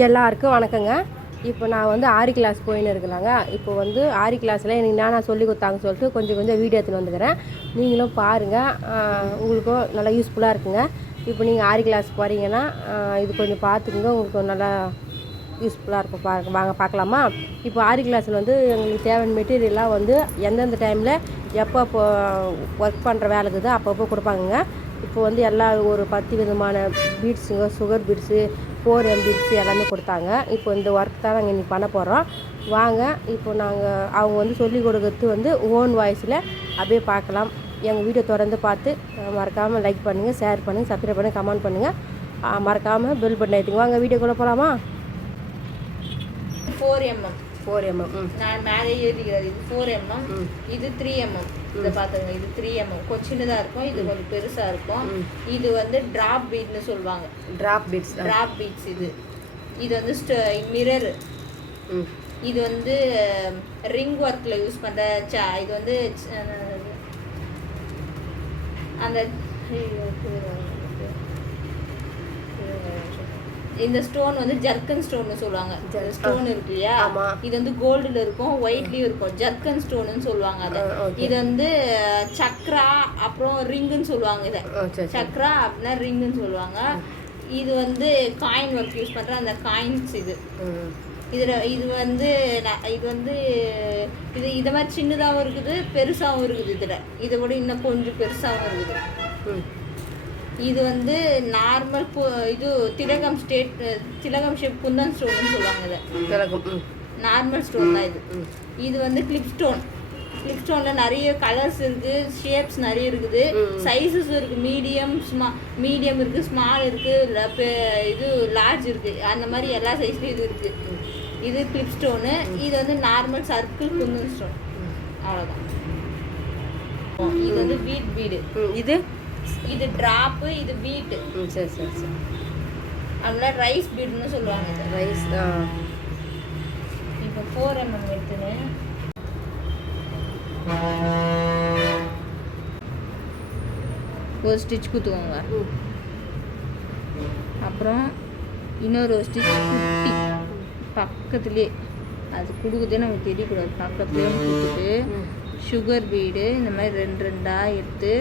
எல்லாருக்கும் வணக்கங்க. இப்போ நான் வந்து ஆரி கிளாஸ் போயின்னு இருக்கலாங்க. இப்போ வந்து ஆரி கிளாஸில் எனக்கு என்னென்ன சொல்லி கொடுத்தாங்கன்னு சொல்லிட்டு கொஞ்சம் கொஞ்சம் வீடியோ எடுத்துன்னு வந்துக்கிறேன். நீங்களும் பாருங்கள் உங்களுக்கும் நல்லா யூஸ்ஃபுல்லாக இருக்குங்க. இப்போ நீங்கள் ஆரி கிளாஸ் போகிறீங்கன்னா இது கொஞ்சம் பார்த்துக்குங்க. உங்களுக்கு நல்லா யூஸ்ஃபுல்லாக இருக்கும். பாருங்க வாங்க பார்க்கலாமா? இப்போ ஆரி கிளாஸில் வந்து எங்களுக்கு தேவையான மெட்டீரியல்லாம் வந்து எந்தெந்த டைமில் எப்போ இப்போ ஒர்க் பண்ணுற வேலை இருக்குதோ அப்பப்போ கொடுப்பாங்கங்க. இப்போ வந்து எல்லா ஒரு பத்து விதமான பீட்ஸுங்க சுகர் பீட்ஸு ஃபோர் எம் எல்லாமே கொடுத்தாங்க. இப்போ இந்த ஒர்க் தான் நாங்கள் இன்றைக்கி பண்ண போகிறோம் வாங்க இப்போ நாங்கள் அவங்க வந்து சொல்லி கொடுக்கறது வந்து ஓன் வாய்ஸில் அப்படியே பார்க்கலாம். எங்கள் வீடியோ தொடர்ந்து பார்த்து மறக்காமல் லைக் பண்ணுங்கள் ஷேர் பண்ணுங்கள் சப்ஸ்கிரைப் பண்ணுங்கள் கமெண்ட் பண்ணுங்கள் மறக்காமல் பில் பண்ணி எடுத்துங்க வாங்க வீடியோக்குள்ளே போகலாமா ஃபோர் எம்எம் ஃபோர் எம்எம் நான் மேலே எழுதிக்கிறது இது ஃபோர் எம்எம். இது த்ரீ எம்எம் இதை பார்த்துங்க இது த்ரீ எம்எம் கொஞ்சம் சின்னதாக இருக்கும். இது கொஞ்சம் பெருசாக இருக்கும். இது வந்து ட்ராப் பீட்னு சொல்லுவாங்க. ட்ராப் பீட்ஸ் ட்ராப் பீட்ஸ் இது. இது வந்து மிரர் இது வந்து ரிங் ஒர்க்கில் யூஸ் பண்ணுற ச இது வந்து அந்த இந்த ஸ்டோன் வந்து ஜர்க்கன் ஸ்டோன்னு சொல்லுவாங்க. ஸ்டோன் இருக்கு இல்லையா. இது வந்து கோல்டுல இருக்கும் ஒயிட்லயும் இருக்கும். ஜர்க்கன் ஸ்டோன்னு சொல்லுவாங்க அதை. இது வந்து சக்ரா அப்புறம் ரிங்குன்னு சொல்லுவாங்க இதை. சக்ரா அப்படின்னா ரிங்குன்னு சொல்லுவாங்க. இது வந்து காயின் ஒர்க் யூஸ் பண்ற அந்த காயின்ஸ் இது. இதுல இது வந்து இது வந்து இது இதை மாதிரி சின்னதாகவும் இருக்குது பெருசாகவும் இருக்குது இதில். இதை விட இன்னும் கொஞ்சம் பெருசாகவும் இருக்குது. இது வந்து நார்மல் இது திலகம் ஸ்டேட் திலகம் ஷேப் குந்தன் ஸ்டோன்னு சொல்லுவாங்க இதை. திலகம் நார்மல் ஸ்டோன் தான் இது. இது வந்து கிளிப் ஸ்டோன் கிளிப் ஸ்டோனில் நிறைய கலர்ஸ் இருக்குது ஷேப்ஸ் நிறைய இருக்குது. சைஸஸ் இருக்குது மீடியம் ஸ்மா மீடியம் இருக்குது ஸ்மால் இருக்குது இது லார்ஜ் இருக்குது அந்த மாதிரி எல்லா சைஸ்லையும் இது இருக்குது இது கிளிப் ஸ்டோனு இது வந்து நார்மல் சர்க்கிள் குந்தன் ஸ்டோன். அவ்வளோதான் இது வந்து வீட். ம். இது இது டிராப்பு இது வீட்டு ம் சரி சரி சரி. அதெல்லாம் ரைஸ் பீடுன்னு சொல்லுவாங்க. ரைஸ் ஆ. இப்போ ஃபோர் எம்எம் எடுத்துன்னு ஒரு ஸ்டிச் குத்துவோங்க அப்புறம் இன்னொரு ஸ்டிச் குட்டி பக்கத்துலேயே அது கொடுக்குதே நமக்கு தெரியக்கூடாது. பக்கத்துலேயே கொடுத்துட்டு. சுகர் பீடு இந்த மாதிரி ரெண்டு ரெண்டாக எடுத்து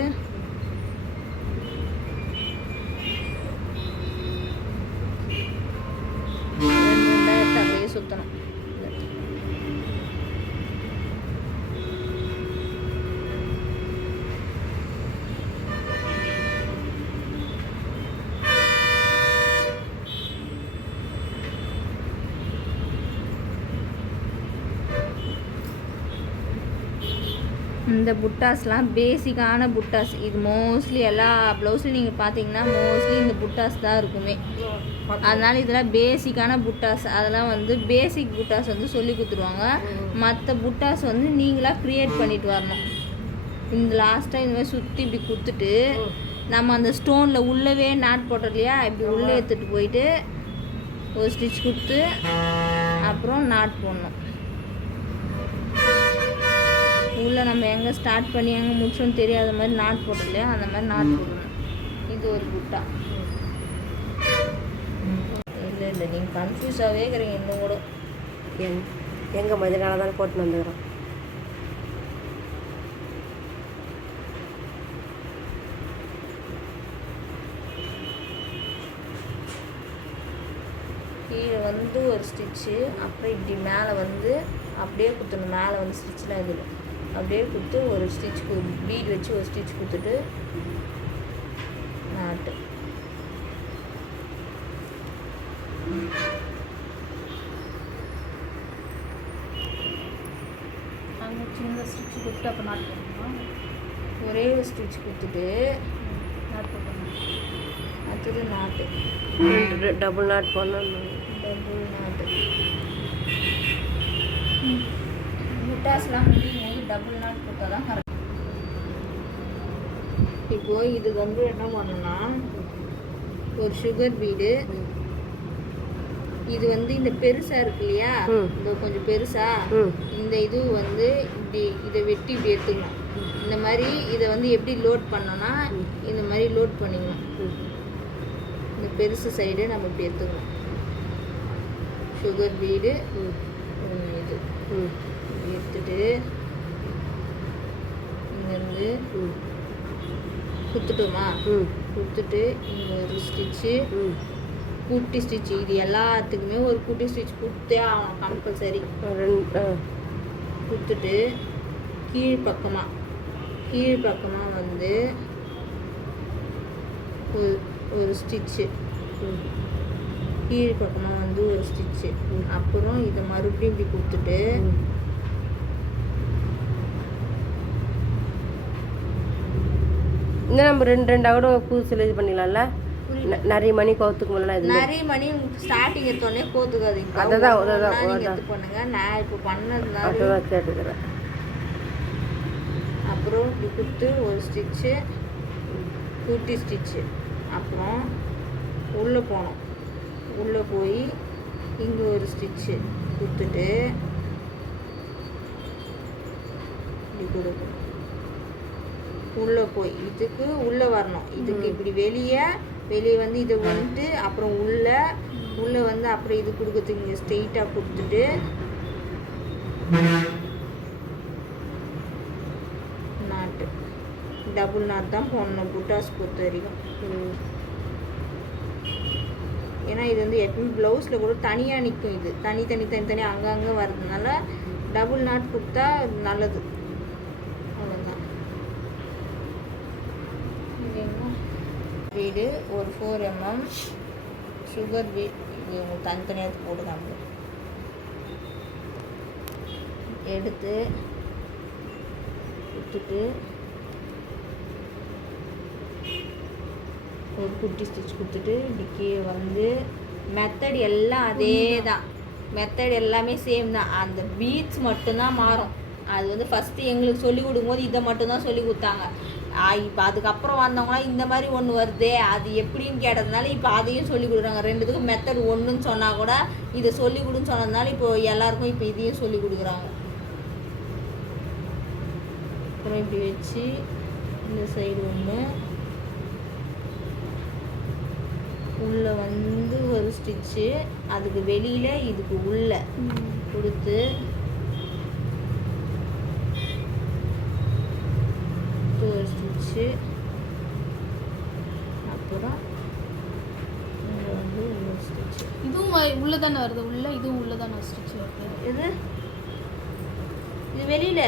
எடுத்து அப்படியே சுற்றணும் இந்த புட்டாஸ்லாம் பேசிக்கான புட்டாஸ். இது மோஸ்ட்லி எல்லா ப்ளவுஸ்லையும் நீங்கள் பார்த்தீங்கன்னா மோஸ்ட்லி இந்த புட்டாஸ் தான் இருக்குமே. அதனால இதெல்லாம் பேசிக்கான புட்டாஸ். அதெல்லாம் வந்து பேசிக் புட்டாஸ் வந்து சொல்லி கொடுத்துருவாங்க. மற்ற புட்டாஸ் வந்து நீங்களாக க்ரியேட் பண்ணிட்டு வரணும். இந்த லாஸ்ட்டாக இந்த மாதிரி சுற்றி இப்படி கொடுத்துட்டு நம்ம அந்த ஸ்டோனில் உள்ளவே நாட் போட்டோம் இல்லையா? இப்படி உள்ளே எடுத்துகிட்டு போயிட்டு ஒரு ஸ்டிச் கொடுத்து அப்புறம் நாட் போடணும். உள்ளே நம்ம எங்கே ஸ்டார்ட் பண்ணி எங்கே முடிச்சோன்னு தெரியாத மாதிரி நாட் போட்டோம் இல்லையா அந்த மாதிரி நாட் போடணும் இது ஒரு புட்டா இல்லை இல்லை நீங்கள் கன்ஃபியூஸாகவே இருக்கிறீங்க இன்னும் கூட. எங் எங்கள் மதினால தானே போட்டு வந்துக்கிறோம் கீழே வந்து ஒரு ஸ்டிச்சு அப்புறம் இப்படி மேலே வந்து அப்படியே குத்தணும். மேலே வந்து ஸ்டிச்லாம் இதில் அப்படியே கொடுத்து ஒரு ஸ்டிச் பீட் வச்சு ஒரு ஸ்டிச் கொடுத்துட்டு நாட்டு அங்கே சின்ன ஸ்டிச் கொடுத்து அப்போ நாட் போடணுமா ஒரே ஒரு ஸ்டிச் கொடுத்துட்டு நாட் போட்டோம் அடுத்தது நாட்டு டபுள் நாட் போடணும் டபுள் நாட்டு முட்டாஸ்லாம் முடியும் டபுள் நாட் போட்டால் தான் கரெக்ட் இப்போ இது வந்து என்ன பண்ணணும்னா ஒரு சுகர் பீடு இது வந்து இந்த பெருசா இருக்கு இல்லையா. இந்த கொஞ்சம் பெருசா. இந்த இது வந்து இப்படி இதை வெட்டி இப்படி எடுத்துக்கணும் இந்த மாதிரி இதை வந்து எப்படி லோட் பண்ணோம்னா இந்த மாதிரி லோட் பண்ணிக்கணும் ம். இந்த பெருசு சைடு நம்ம இப்படி எடுத்துக்கணும் சுகர் பீடு ஒன்று இது. எடுத்துட்டு இங்கேருந்து குத்துட்டோமா? ம். குத்துட்டு இங்கே ஒரு ஸ்டிச்சு ம். குட்டி ஸ்டிச் இது எல்லாத்துக்குமே ஒரு குட்டி ஸ்டிச் குத்தே ஆகணும் கம்பல்சரி ரெண்டு ஆ. குத்துட்டு கீழ் பக்கமாக கீழ் பக்கமாக வந்து ஒரு ஒரு ஸ்டிச்சு ம். கீழ் பக்கமாக வந்து ஒரு ஸ்டிச்சு அப்புறம் இதை மறுபடியும் இப்படி கொடுத்துட்டு இன்னும் நம்ம ரெண்டு ரெண்டாக கூட புதுசில் இது பண்ணிடலாம்ல? நிறைய மணி கோத்துக்கு முன்னாடி நிறைய மணி ஸ்டார்டிங் எடுத்தோடனே கோத்துக்காதீங்க அதுதான், அதுதான், பண்ணுங்க. நான் இப்போ பண்ணதுனால அதுதான் கேட்டுக்கிறேன். அப்புறம் இப்படி கொடுத்து ஒரு ஸ்டிச்சு குட்டி ஸ்டிச்சு அப்புறம் உள்ளே போனோம். உள்ளே போய் இங்கே ஒரு ஸ்டிச்சு கொடுத்துட்டு இப்படி கொடுக்கணும் உள்ளே போய் இதுக்கு உள்ளே வரணும். இதுக்கு இப்படி வெளியே வெளியே வந்து இது வந்துட்டு அப்புறம் உள்ளே உள்ளே வந்து அப்புறம் இது கொடுக்கறதுக்கு இங்கே ஸ்ட்ரெயிட்டாக கொடுத்துட்டு நாட்டு. டபுள் நாட் தான் போடணும் புட்டாஸ் பொறுத்த வரைக்கும். ஏன்னா இது வந்து எப்பவுமே ப்ளவுஸில் கூட தனியாக நிற்கும் இது. தனி தனி தனி தனி அங்கங்கே வர்றதுனால டபுள் நாட் கொடுத்தா நல்லது அவ்வளோதான் வீடு ஒரு ஃபோர் எம்எம் சுகர் வீட் இது உங்களுக்கு தனித்தனியாக போட்டு காமிக்கிறேன் எடுத்து விட்டுட்டு ஒரு குட்டி ஸ்டிச் கொடுத்துட்டு இப்படி வந்து மெத்தட் எல்லாம் அதே தான் மெத்தட் எல்லாமே சேம் தான். அந்த பீட்ஸ் மட்டும்தான் மாறும். அது வந்து ஃபஸ்ட்டு எங்களுக்கு சொல்லி கொடுக்கும்போது இதை மட்டும்தான் சொல்லி கொடுத்தாங்க. இப்போ அதுக்கப்புறம் வந்தவங்களாம் இந்த மாதிரி ஒன்று வருதே அது எப்படின்னு கேட்டதுனால இப்போ அதையும் சொல்லி கொடுக்குறாங்க. ரெண்டுத்துக்கும் மெத்தட் ஒன்றுன்னு சொன்னால் கூட இதை சொல்லி கொடுன்னு சொன்னதுனால இப்போ எல்லாருக்கும் இப்போ இதையும் சொல்லி கொடுக்குறாங்க. அப்புறம் இப்படி வச்சு இந்த சைடு ஒன்று உள்ள வந்து ஒரு ஸ்டிச்சு அதுக்கு வெளியில இதுக்கு உள்ள கொடுத்து இது ஸ்டிச்சு அப்புறம் வந்து ஸ்டிச்சு இதுவும் உள்ள தானே வருது? உள்ள இதுவும் உள்ள தானே ஸ்டிச் வருது? இது? இது வெளியில?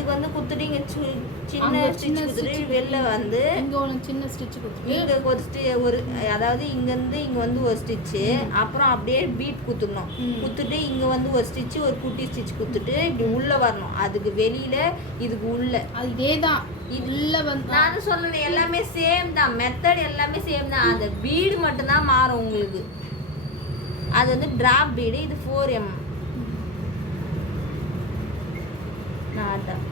இதுக்கு வந்து குத்துட்டு இங்க சி- சின்ன ஸ்டிச் குத்துட்டு வெளில வந்து இங்க ஒன்று சின்ன ஸ்டிச் கொடுத்துட்டு இங்க ஒரு ஸ்டி ஒரு அதாவது இங்கேருந்து இங்கே வந்து ஒரு ஸ்டிச்சு அப்புறம் அப்படியே பீட் குத்துடணும். குத்துட்டு இங்கே வந்து ஒரு ஸ்டிச்சு ஒரு குட்டி ஸ்டிச் குத்துட்டு இப்படி உள்ளே வரணும். அதுக்கு வெளியில இதுக்கு உள்ள. அது இதே தான் வந்து நானும் சொன்னது எல்லாமே சேம் தான். மெத்தட் எல்லாமே சேம் தான். அந்த பீடு மட்டும்தான் மாறும் உங்களுக்கு. அது வந்து டிராப் பீடு இது ஃபோர் எம் நாட்டா வச்சுட்டு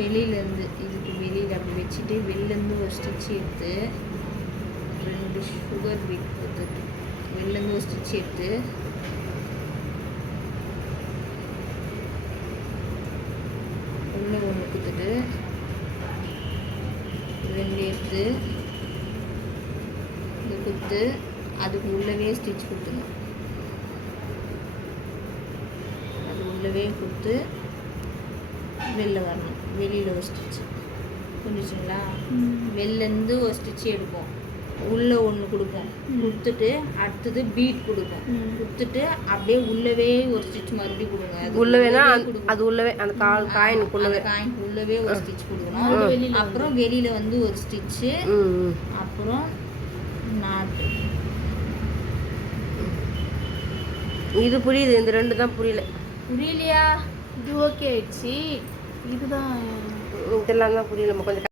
வெளியிலேருந்து இதுக்கு வெளியில் அப்படி வச்சுட்டு வெளிலேருந்து ஒரு ஸ்டிச் எடுத்து ரெண்டு சுகர் பீட் கொடுத்துட்டு வெளிலேருந்து ஒரு ஸ்டிச் எடுத்து ஒன்று ஒன்று கொடுத்துட்டு ரெண்டு எடுத்து இது கொடுத்து அதுக்கு உள்ளவே ஸ்டிச் கொடுத்துடணும். அது உள்ளவே கொடுத்து வெளில வரணும். வெளியில் ஒரு ஸ்டிச் புரிஞ்சுச்சுங்களா? வெளிலேருந்து ஒரு ஸ்டிச் எடுப்போம். உள்ளே ஒன்று கொடுப்போம். கொடுத்துட்டு அடுத்தது பீட் கொடுப்போம். ம். கொடுத்துட்டு அப்படியே உள்ளவே ஒரு ஸ்டிச் மறுபடியும் கொடுங்க. அது உள்ள வேணா உள்ளவே அந்த- கொடுக்கணும். அது உள்ளவே அந்த கால் காயினுக்குள்ளவே அந்த காயின் உள்ளவே ஒரு ஸ்டிச் கொடுக்கணும். வெளியில அப்புறம் வெளியில வந்து ஒரு ஸ்டிச்சு அப்புறம் நாட்டு. இது புரியுது. இந்த ரெண்டு தான் புரியல. புரியலையா? இது ஓகே ஆயிடுச்சு. இதுதான். இதெல்லாம் தான் புரியல நம்ம கொஞ்சம்